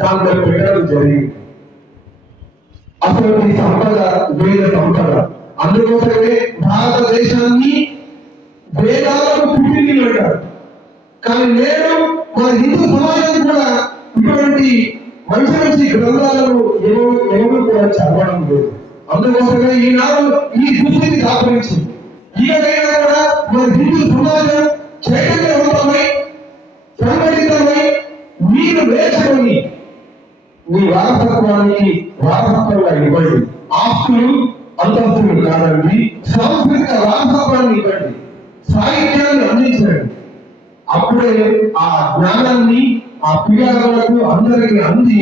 దాంట్లో పెట్టడం జరిగింది. అసలు ఈ సంపద వేద సంపద. అందుకోసమే భారతదేశాన్ని వేదాలకు పుట్టింది అంటారు. కానీ నేడు మన హిందూ సమాజం కూడా ఇటువంటి మంచి మంచి గ్రంథాలను ఎవరు కూడా చదవడం లేదు. అందుకోసమే ఈనాడు ఈ దుస్థితి దాపరించింది. ఇకనైనా కూడా మన హిందూ సమాజం చైతన్యవంతమై సంఘటితమై మీరు వేసుకొని మీ వారసత్వానికి వారసత్వంగా ఇవ్వండి. ఆస్తులు అంతస్తులు కాదండి, సాంస్కృతిక వారసత్వాన్ని ఇవ్వండి, సాహిత్యాన్ని అందించండి. అప్పుడే ఆ జ్ఞానాన్ని ఆ పిల్లలకు అందరికీ అంది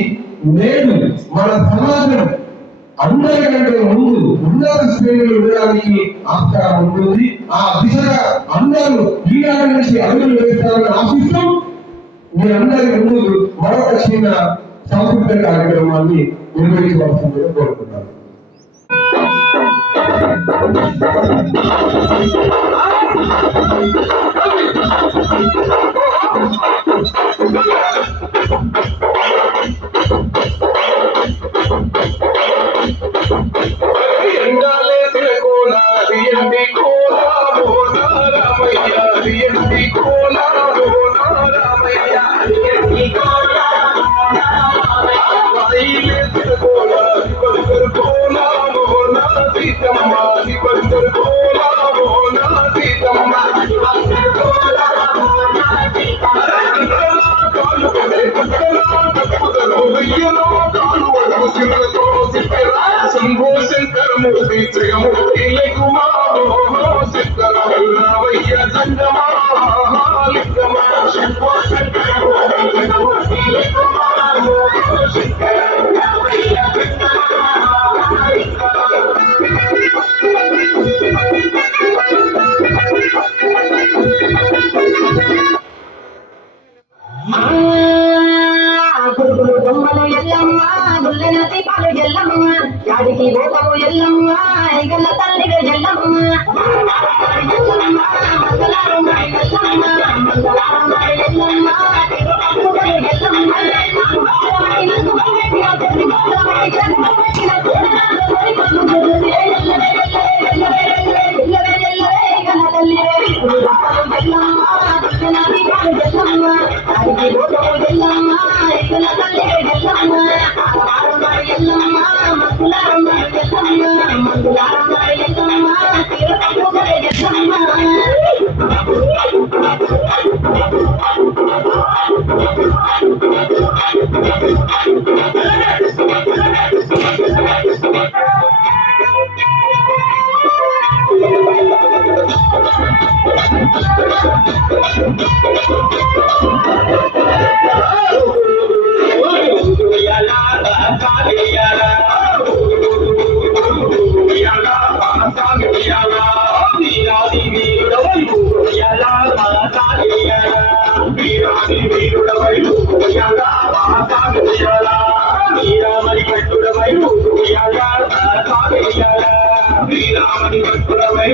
నేడు మన సమాజం అందరికంటే ముందు ఉన్నత శ్రేణులు ఉండడానికి ఆస్కారం ఉంటుంది. ఆ దిశగా అందరూ ఈనాటి నుంచి అడుగులు వేస్తారని ఆశిస్తూ మీరందరి ముందు మరొక చిన్న సాంస్కృతిక కార్యక్రమాన్ని నిర్వహించవలసిందిగా కోరుతున్నాను. యాడికి పోతావు ఎల్లమ్మ ఇగల తల్లిగా ఎల్లమ్మ శ్రీరామని భక్తుడవై